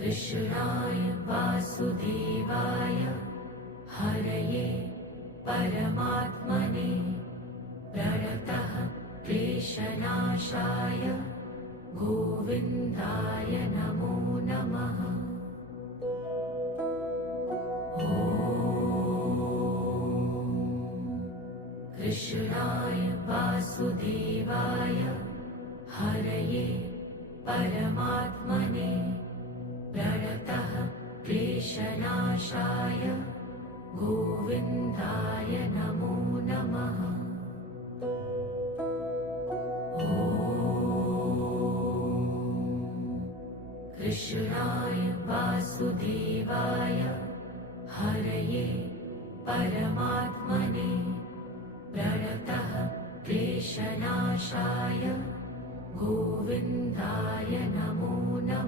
कृष्णाय वासुदेवाय हरये परमात्मने प्रणतः क्लेशनाशाय गोविन्दाय नमो नमः। कृष्णाय वासुदेवाय हरये परमात्मने प्रणतः क्लेशनाशाय गोविन्दाय नमो नमः। कृष्णाय वासुदेवाय हरये परमात्मने प्रणतः क्लेशनाशाय गोविन्दाय नमो नमः।